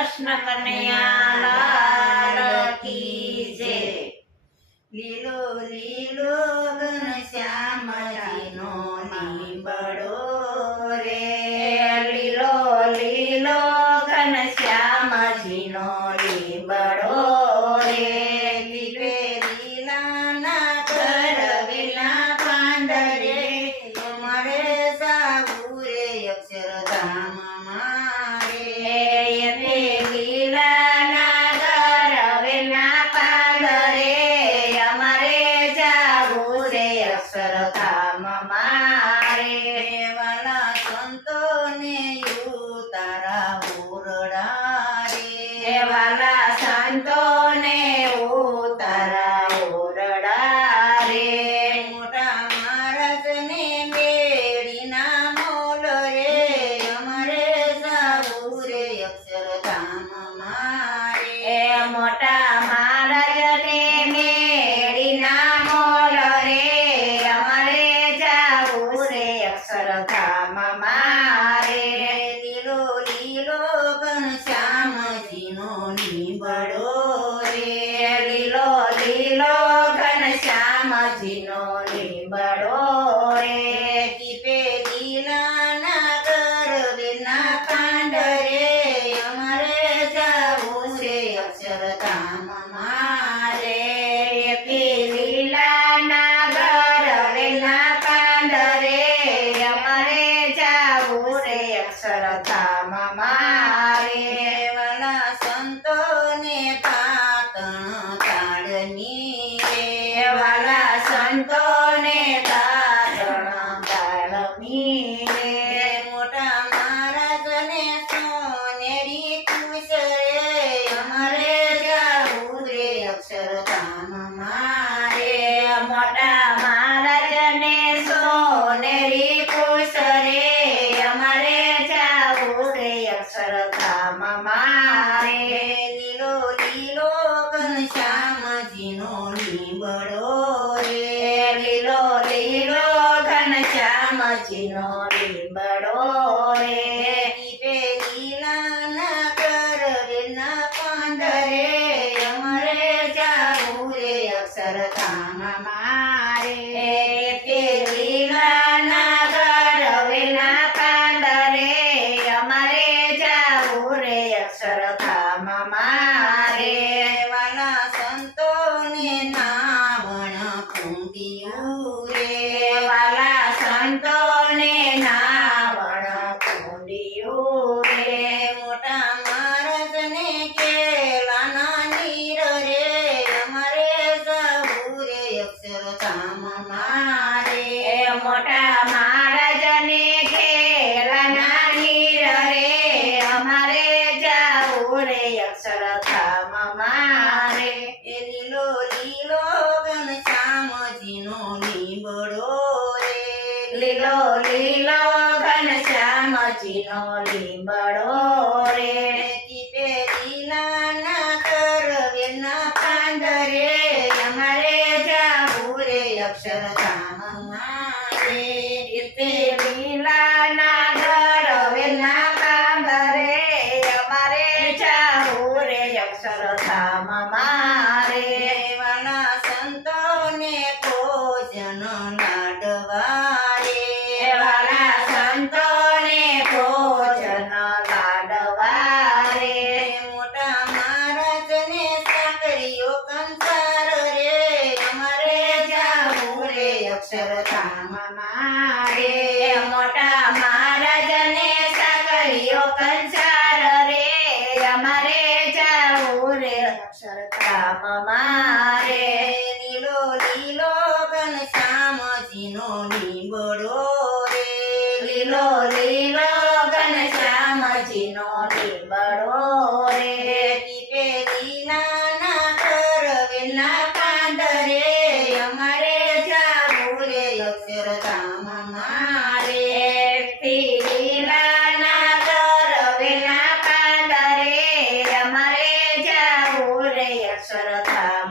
કૃષ્ણ કનૈયા કી છે લીલો લીલો ઘનશ્યામજીનો લીંબડો રે. લીલો લીલો ઘનશ્યામજીનો લીંબડો રે. લીલે લીલાના કરવેલા પાંડરે મરે સાબુ રે અક્ષરધામ જીનો લીંબડો રે ટીપે દિલાના કર વિના કાંડ રે અમારે જાવું છે અક્ષરધામમાં. શ્યામજીનો લીંબડો રે. રામ મારે એ લીલો લીલો ઘનશ્યામજીનો નીબડો રે. લીલો લીલો ઘનશ્યામજીનો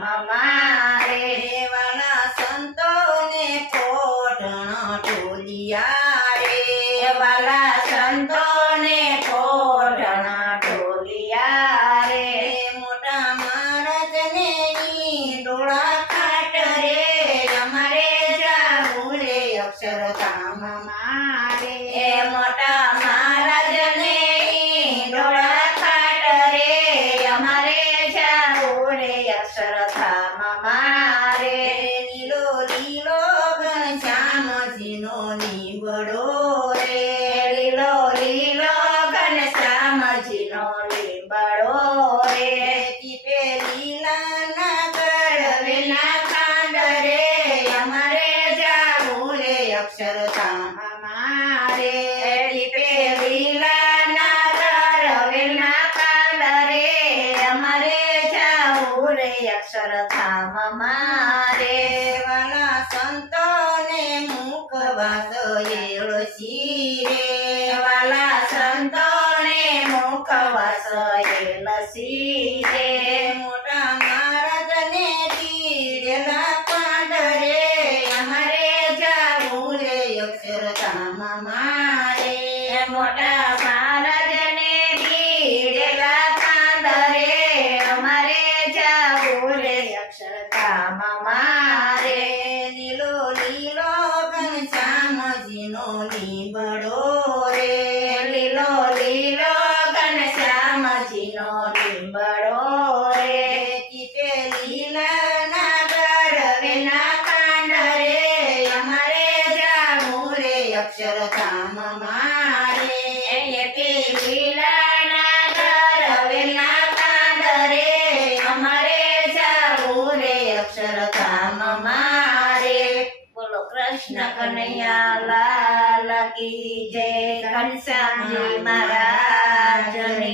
mamãe. России. કૃષ્ણ કનૈયા લાલ કી જય ઘનશ્યામજી મહારાજની